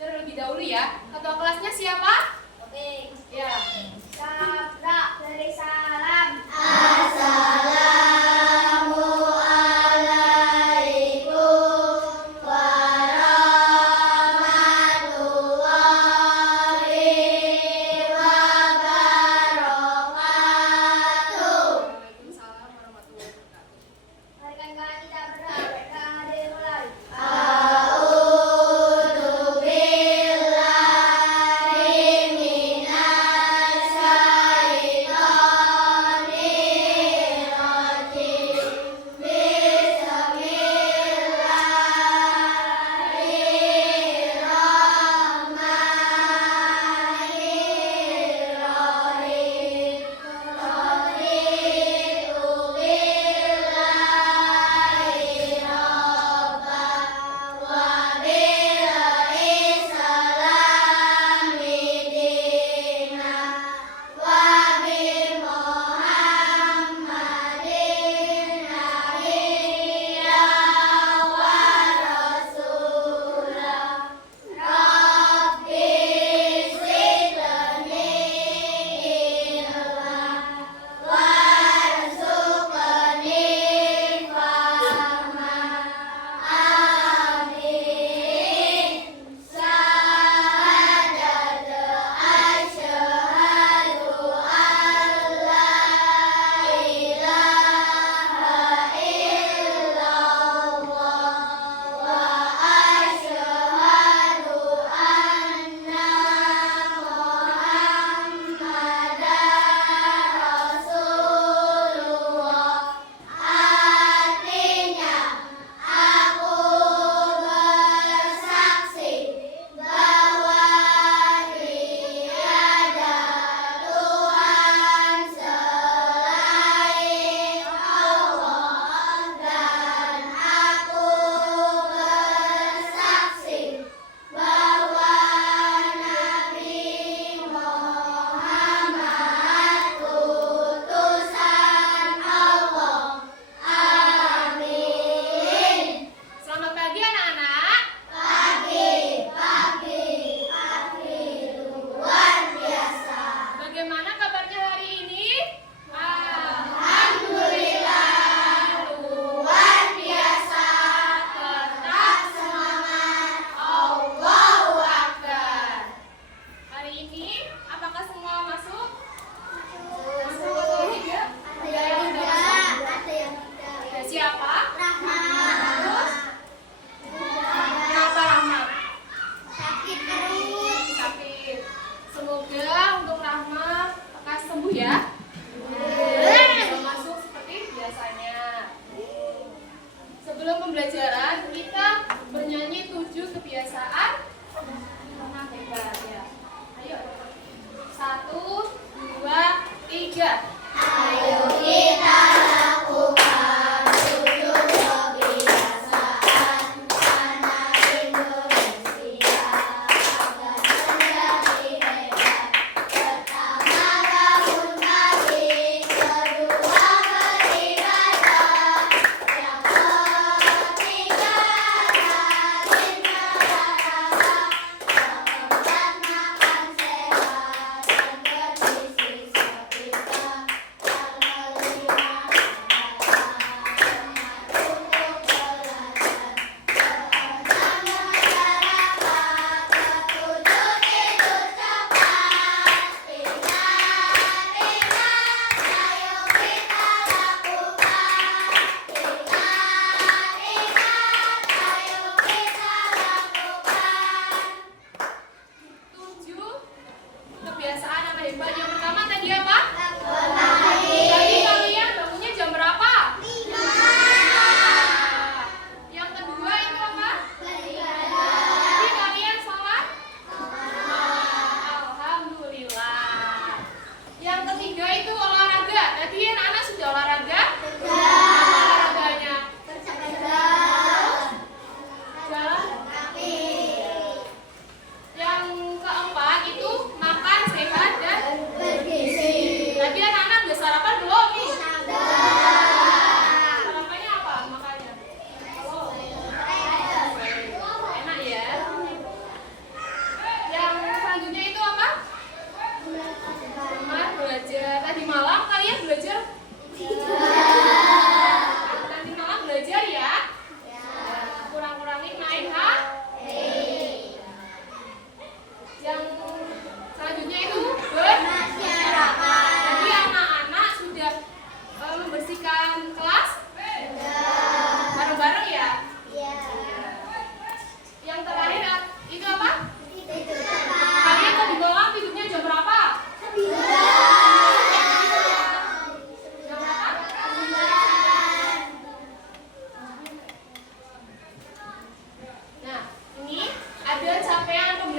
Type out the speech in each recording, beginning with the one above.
terlebih dahulu ya. Ketua kelasnya siapa? Oke. Ya. Sabda dari salam. Assalamualaikum warahmatullahi wabarakatuh. Waalaikumsalam warahmatullahi wabarakatuh. Mari kita berdoa dimulai. A'udzu billahi minasy syaithanir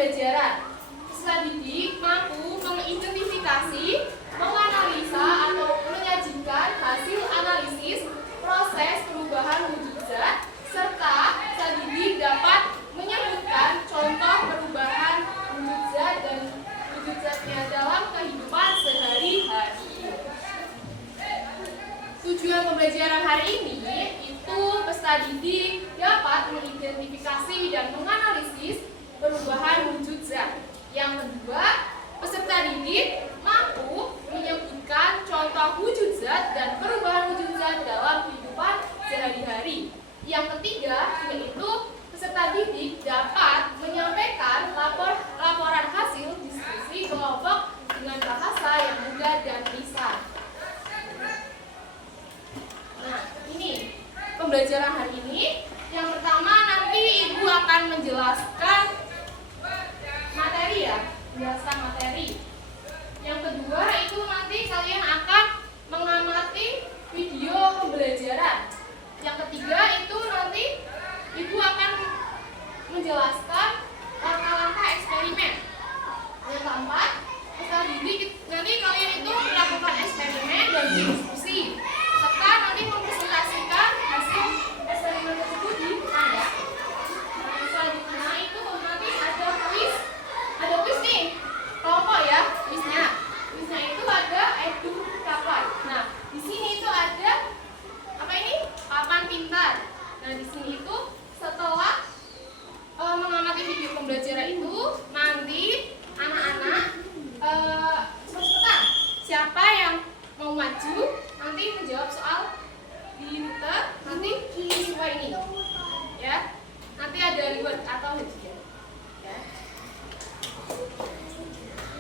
pembelajaran. Peserta didik mampu mengidentifikasi, menganalisa atau menyajikan hasil analisis proses perubahan wujud zat, serta peserta didik dapat menyebutkan contoh perubahan wujud zat dan wujud zatnya dalam kehidupan sehari-hari. Tujuan pembelajaran hari ini itu peserta didik dapat mengidentifikasi dan menganalisis perubahan wujud zat. Yang kedua, peserta didik mampu menyebutkan contoh wujud zat dan perubahan wujud zat dalam kehidupan sehari-hari. Yang ketiga, yaitu peserta didik dapat menyampaikan laporan hasil diskusi kelompok dengan bahasa yang mudah dan lisan. Nah, ini pembelajaran hari ini. Yang pertama, nanti Ibu akan menjelaskan materi ya, menjelaskan materi. Yang kedua, itu nanti kalian akan mengamati video pembelajaran. Yang ketiga, itu nanti Ibu akan menjelaskan langkah-langkah eksperimen. Yang keempat, peserta didik nanti kalian itu melakukan eksperimen dan diskusi, serta nanti mempresentasikan hasil eksperimen tersebut di ya. Nah, selanjutnya itu nanti ada kuis nih, kelompok ya, kuisnya itu ada edukapai. Nah, di sini itu ada apa ini? Papan pintar. Nah, di sini itu setelah mengamati video pembelajaran itu, nanti anak-anak cepet-cepetan siapa yang mau maju nanti menjawab soal di rute nanti siswa ini ya, nanti ada reward atau hadiah ya.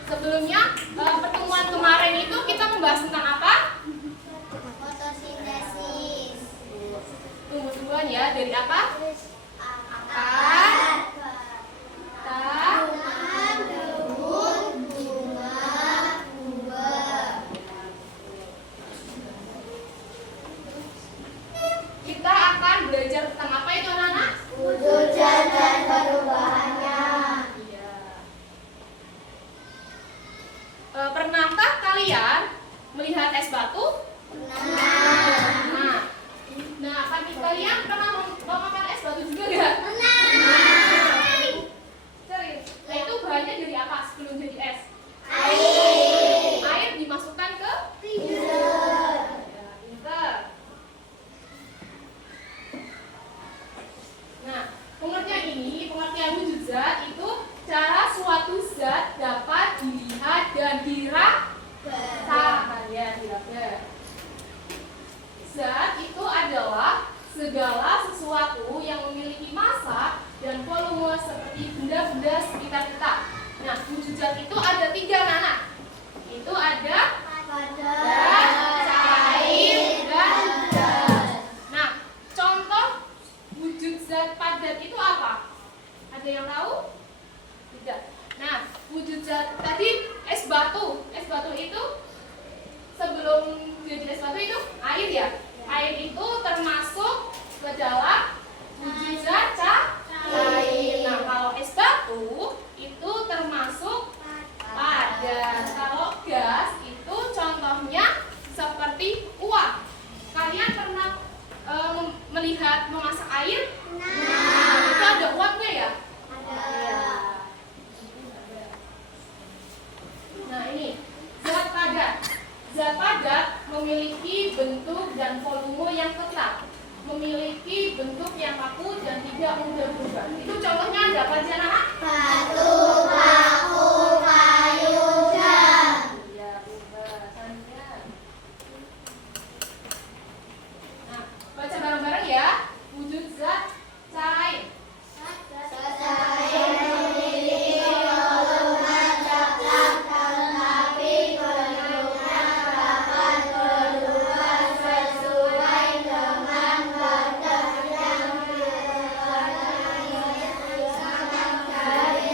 Sebelumnya pertemuan kemarin itu kita membahas tentang apa? Fotosintesis. Tumbuh-tumbuhan ya, dari apa? Akar, kita akan belajar tentang apa itu anak-anak? Wujud zat dan perubahannya. Iya. Pernahkah kalian melihat es batu? Nah, kalian pernah makan es batu juga nggak? Serius? Nah, itu bahannya dari apa sebelum jadi es? Air dimasukkan ke freezer. Ya, pinter. Nah, pengertian wujud zat itu cara suatu zat dapat dilihat dan dirasakan ya, diraba. Zat itu adalah segala sesuatu yang memiliki massa dan volume seperti benda-benda sekitar kita. Nah, wujud zat itu ada 3 anak. Itu ada padat, cair, dan gas. Nah, contoh wujud zat padat itu apa? Ada yang tahu? Tidak. Nah, wujud zat tadi es batu. Es batu itu sebelum jadi es batu itu air ya. Air itu termasuk ke dalam wujud zat cair. Nah, kalau es batu itu termasuk padat. Kalau gas itu contohnya seperti uap. Kalian pernah melihat memasak air? Nah, itu ada uapnya ya? Ada. Nah, ini zat padat. Zat padat memiliki bentuk dan volume yang tetap, memiliki bentuk yang kaku dan tidak mudah berubah. Itu contohnya ada apa aja, anak? Batu, paku, kayu, gas. Iya, pembahasannya. Nah, baca bareng-bareng ya. Wujud zat cair. Cair memiliki volume tetap, tetapi bentuknya dapat berubah sesuai dengan bentuk yang ditetapkan. Cair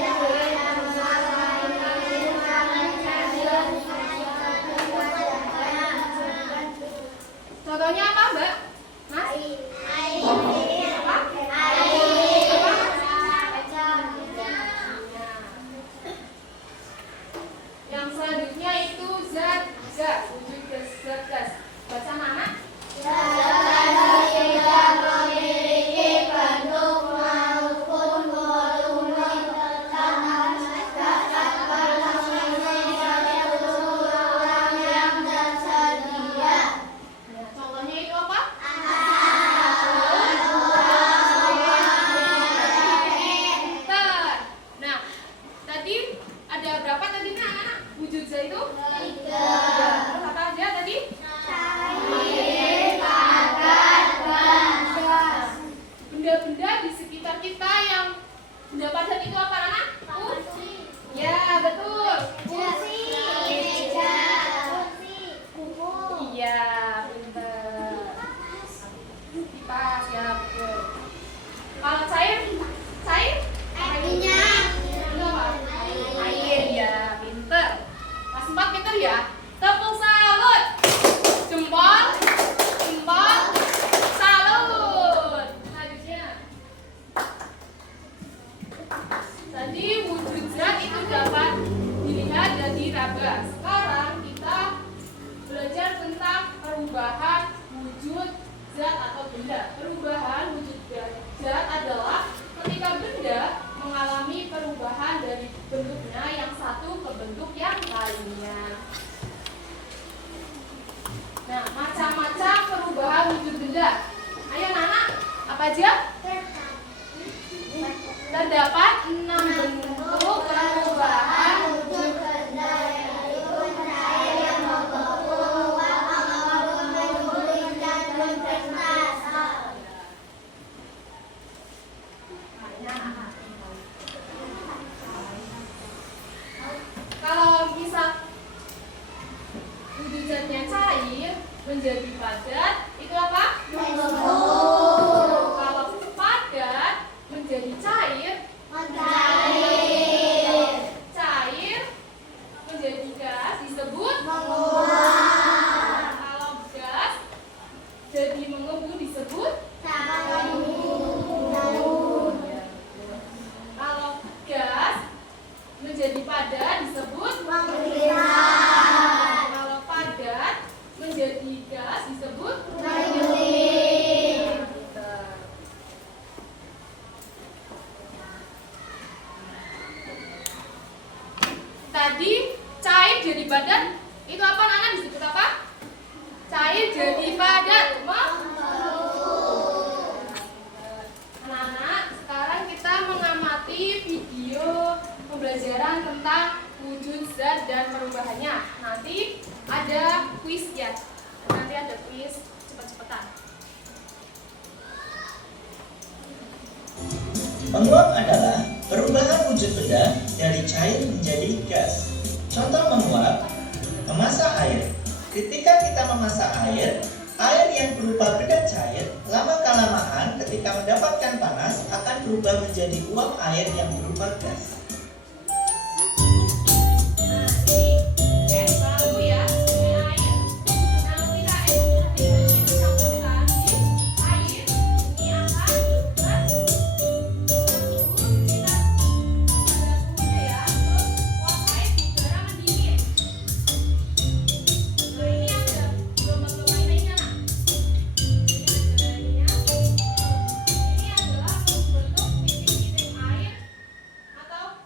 apa anak? Ya, betul. Kursi, meja, kursi, buku. Iya, pintar. Kipas, ya betul. Kalau cair? Cair? Minyak. Itu apa? Air, ya pintar. Kelas 4 pintar ya. Tepuk salut. Jempol, jempol, salut. Selanjutnya. Tadi wujud zat itu dapat dilihat dari raba. Sekarang kita belajar tentang perubahan wujud zat atau benda. Perubahan wujud zat adalah ketika benda mengalami perubahan dari bentuknya yang satu ke bentuk yang lainnya. Nah, macam-macam perubahan wujud benda. Ayo anak-anak, apa aja? Terdapat 6 bentuk perubahan wujud Benda yaitu cair yang membentuk, mengeluarkan, menulis, dan berkertas. Kalau misal wujud zatnya cair menjadi padat, itu apa? Kalau padat menjadi cair, cair menjadi gas disebut. Kalau gas jadi mengebu disebut. Kalau gas menjadi padat disebut. Kalau padat menjadi gas disebut. Tadi cair jadi padat, itu apa anak disebut apa? Cair jadi padat. Anak-anak, sekarang kita mengamati video pembelajaran tentang wujud zat dan perubahannya. Nanti ada kuis ya. Nanti ada kuis cepat-cepatan. Menguap adalah perubahan wujud benda dari cair menjadi gas. Contoh menguap, memasak air. Ketika kita memasak air, air yang berupa benda cair, lama-kelamaan ketika mendapatkan panas akan berubah menjadi uap air yang berupa gas. Nah, ini es bambu ya, ini air. Nah, kita es seperti ini campurkan di air. Ini akan berubah suhu, kita ada suhunya ya. Terus uap air segera mendidih. Nah, ini ada gelombang-gelombang lainnya. Nah, ini ada lainnya. Ini adalah bentuk titik-titik air atau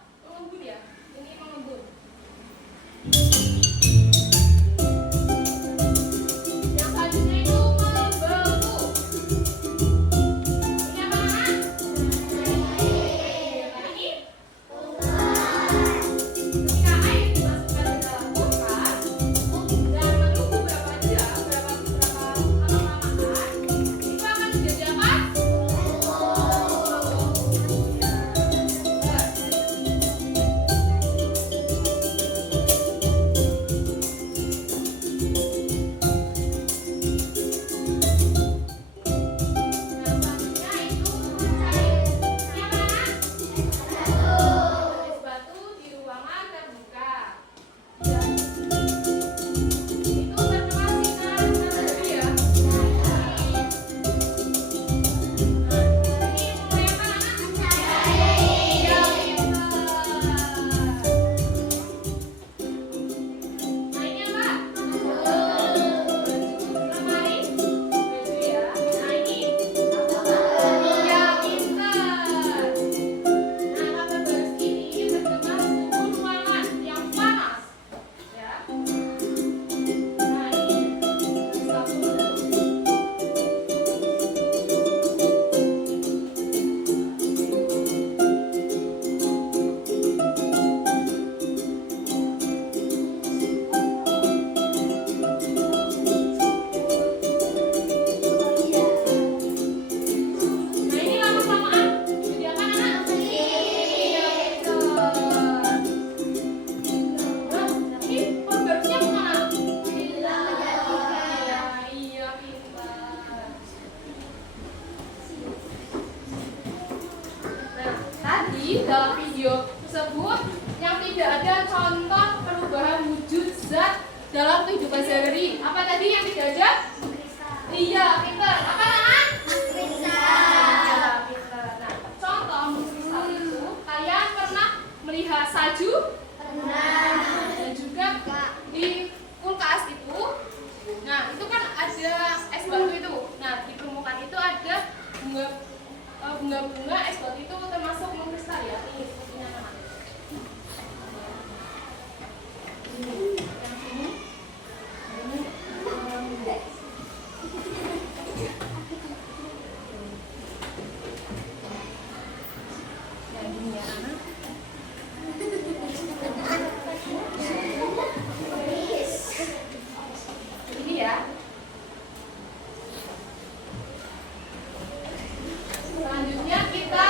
tersebut yang tidak ada contoh perubahan wujud zat dalam kehidupan sehari-hari. Apa tadi yang tidak ada? Iya, pinter. Apa nak? Iya, pinter. Nah, contoh mengkristal itu kalian pernah melihat salju? Dan juga di kulkas itu. Nah, itu kan ada es batu itu. Nah, di permukaan itu ada bunga-bunga es batu itu termasuk mengkristal ya. Ini sepertinya anak. Yang sini. Yang ini ya anak. Ini ya. Selanjutnya kita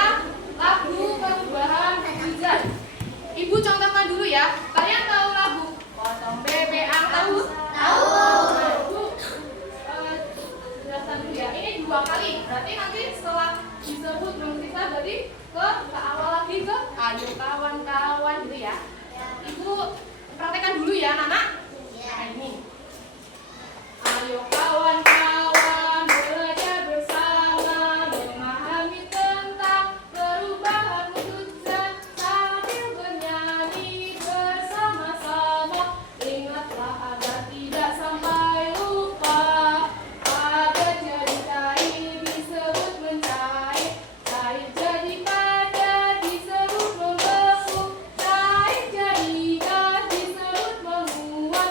lagu perubahan wujud. Ibu contohkan dulu ya. Kalian tahu lagu Potong Bebeang tahu? Tahu. Nah, Ibu jelaskan dulu ya. Ini 2 kali. Berarti nanti setelah disebut mengkristal berarti ke awal lagi ke ayo kawan-kawan gitu ya. Ibu praktekkan dulu ya, anak-anak. Nah, ini. Ayo kawan-kawan belajar bersama memahami tentang perubahan wujud zat sambil bernyanyi bersama-sama. Ingatlah agar tidak sampai lupa. Pada jadi cair disebut mencair, cair jadi padat disebut membeku, cair jadi gas disebut menguap.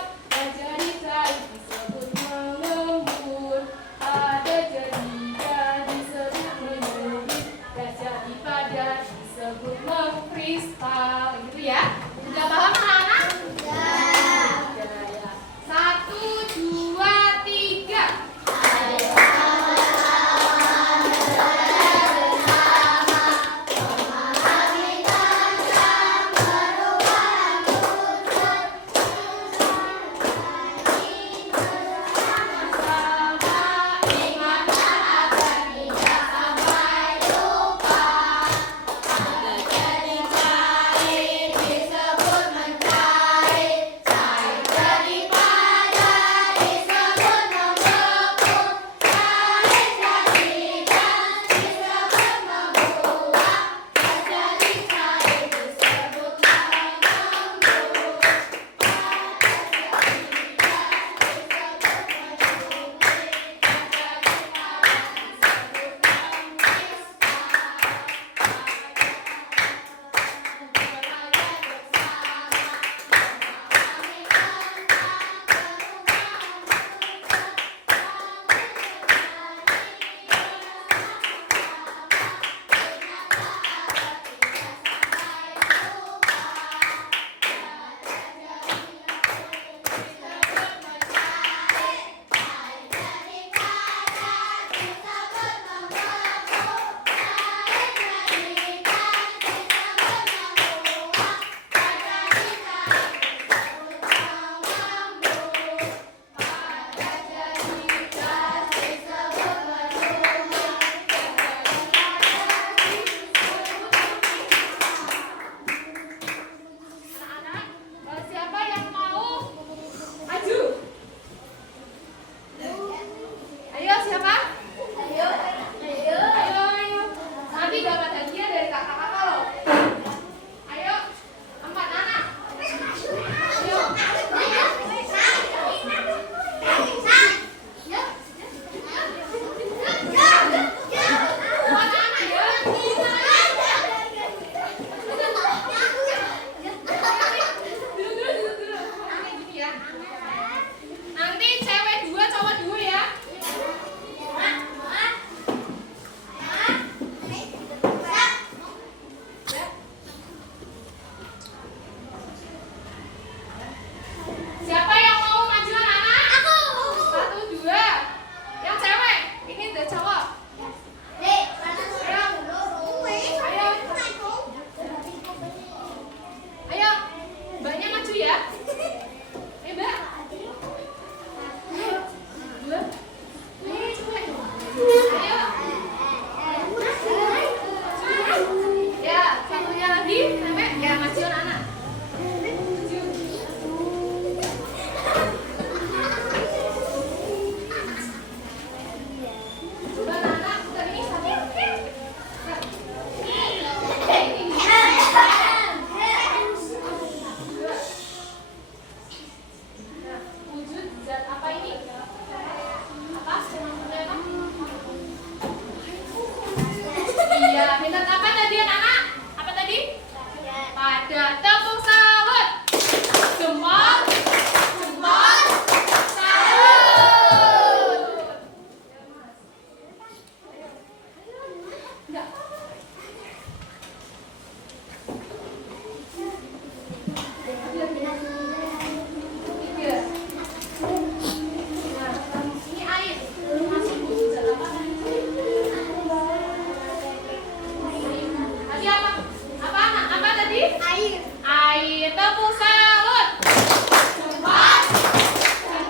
Air. Air. Tepuk salut. 4, 4, 1.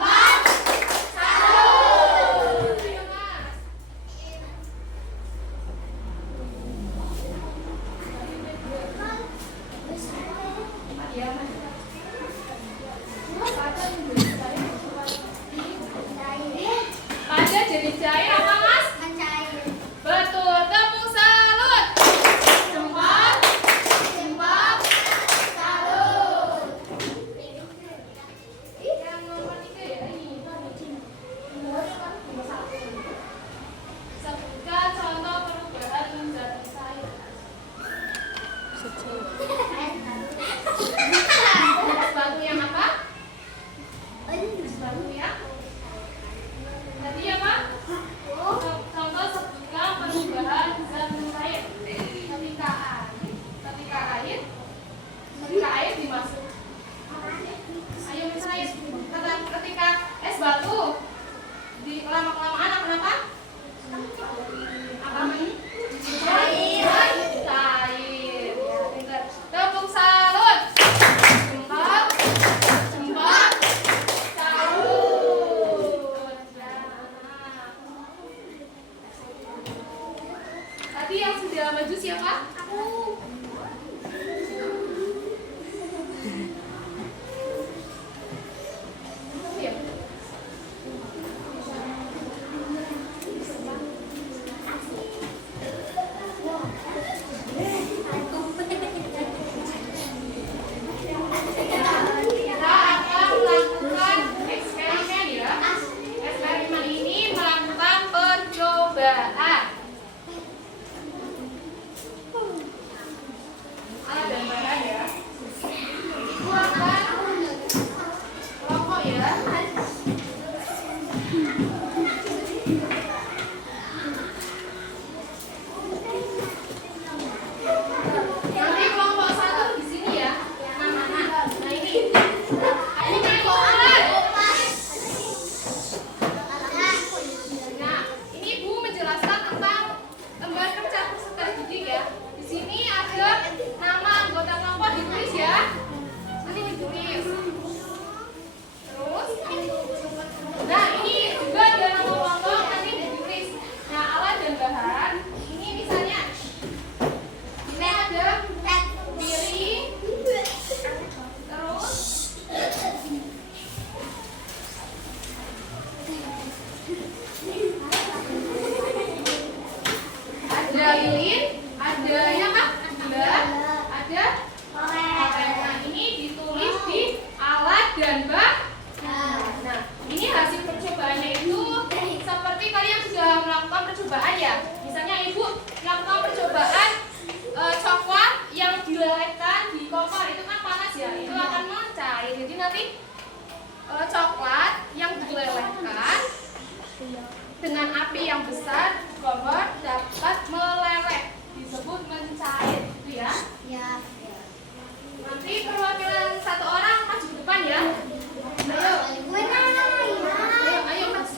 Ayo, Mas. Ya, Mas. Pada jadi cair apa, Mas? Mencair. Betul. Tepuk salut. 4, 4, 1. Yang nomor 3 ya, ini. Sebutkan contoh perubahan menjadi cair. Batu yang apa? Batu yang tadi apa? Contoh sebutkan perubahan zat cair. Ketika air dimasuk. Ayo misalnya ketika es batu di lama-kelamaan apa? Apa? Cair. Cair. Ya, pintar. Tepuk salut. 4, 4, 1. Tadi yang sudah maju siapa? Ya. Kita akan melakukan eksperimen ya. Eksperimen ini melakukan percobaan. Alat dan bahan ya. Ibu akan rokok ya. Nanti kelompok 1 di sini ya. Nah ini. Ini kelompok alat. Nah, ini Ibu menjelaskan tentang lembar kerja peserta didik ya. Di sini ada nama anggota kelompok ditulis ya. Nanti ditulis. Terus, nah ini juga ada nama kelompok nanti ditulis. Nah alat dan bahan ini misalnya ini ada piring, terus ada lilin, ada yang apa? Gula, ada korek. Nah ini ditulis di alat dan bahan. Nah ini hasil percobaannya itu seperti kalian sudah melakukan percobaan ya. Misalnya Ibu melakukan percobaan coklat yang dilelehkan di kompor itu kan panas ya, itu akan mencair. Jadi nanti coklat yang dilelehkan dengan api yang besar di kompor dapat meleleh, disebut mencair, gitu ya. Ya. Nanti perwakilan satu orang maju ke depan ya. Ayo, ayo mas.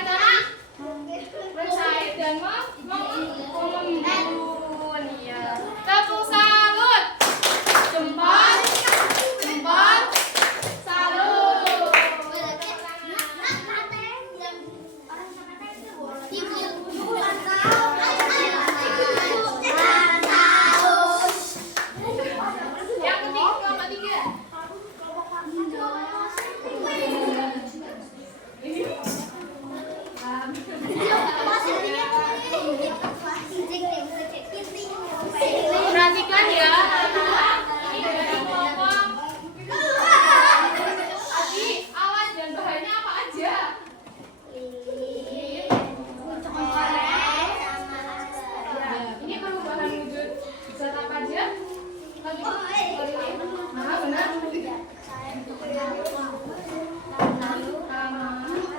cara mencair dan mengembun. Ya. Tepuk salut. Jempol, jempol, salut. Yang ketiga, kelompok 3. Perhatikan ya, anak-anak. Ini dari kelompok Adi, alat dan bahannya apa aja? Ini perubahan wujud zat apa aja? Nah, benar.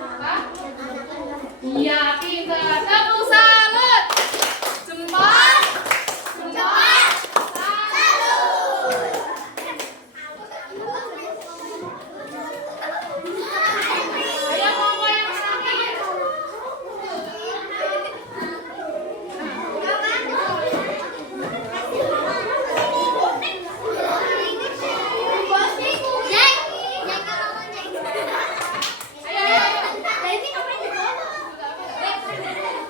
Apa? Iya, pintar. Tepuk salut. Jempol, jempol, salut. Ayo kelompok yang terakhir. Ayo, ayo, ayo.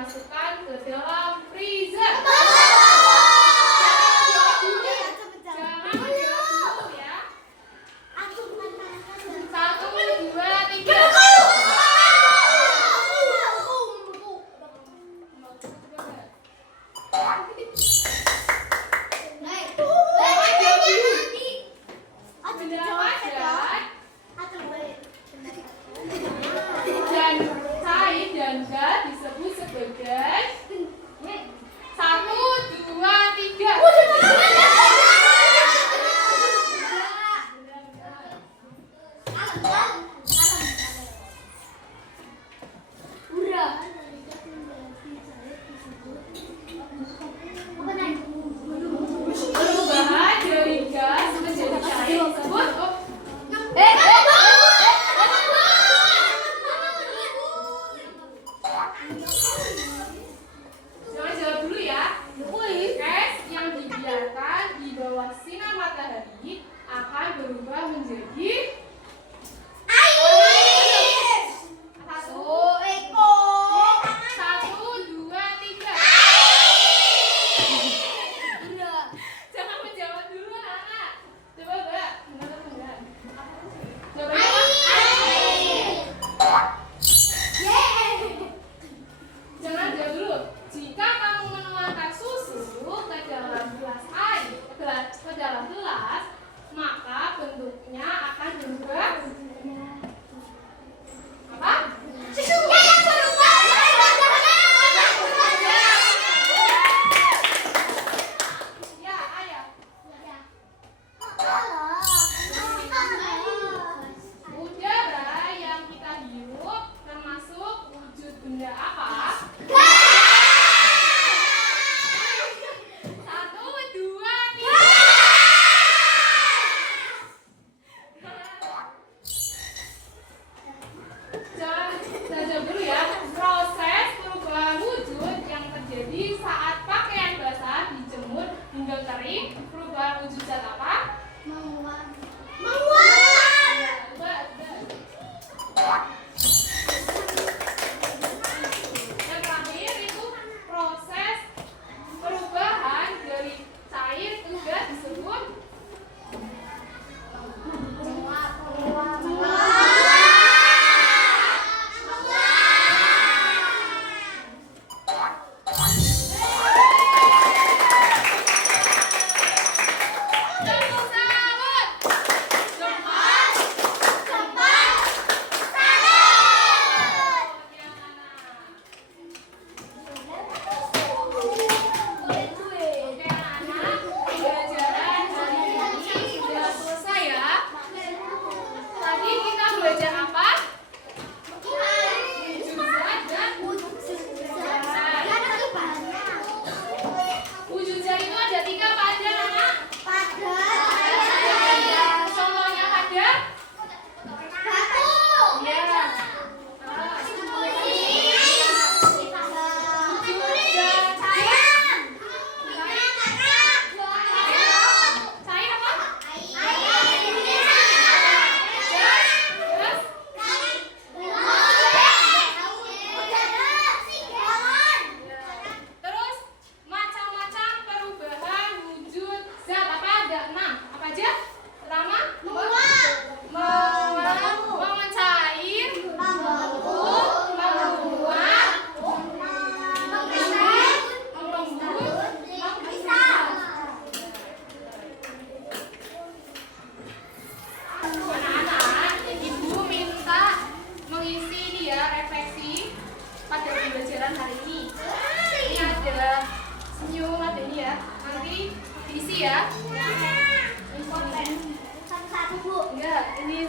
dimasukkan ke dalam freezer. Jangan dijawab dulu ya. 1, 2, 3. Benda padat dan cair dan gas disebut sebagai 1, 2, 3. Perubahan dari gas menjadi cair disebut Jangan jawab dulu ya. Es yang dibiarkan di bawah sinar matahari akan berubah menjadi Satu, 2, 3. Jangan menjawab dulu anak. Coba Mbak, benar atau enggak? Jawabannya apa? Jangan jawab dulu. Jika kamu menuangkan susu ke dalam gelas air, ke dalam gelas, maka bentuknya akan berubah. Apa? Ya, ayah. Udara yang kita hirup termasuk wujud benda apa? 1, 2, 3. Jangan jawab dulu ya. Proses perubahan wujud yang terjadi saat pakaian basah dijemur hingga kering, perubahan wujud zat apa? Yang terakhir itu proses perubahan dari cair ke gas disebut Tepuk sambut. Oke anak-anak, pembelajaran hari ini sudah selesai ya. Tadi kita belajar apa? Wujud zat dan wujud zat itu ada 3 apa aja anak? Contohnya pada? Ya. Cair apa? Gas? Terus macam-macam perubahan wujud zat apa ada 6 apa aja? Pertama mencair, membentuk, membuat, melembut, mengpisah. Anak-anak, ibu minta mengisi ini ya refleksi pada pembelajaran hari ini. Ini ada senyum, ada ini ya. Nanti diisi ya. Enggak, ini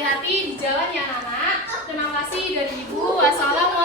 hati-hati di jalan ya anak-anak. Terima kasih dari Ibu. Wassalamualaikum.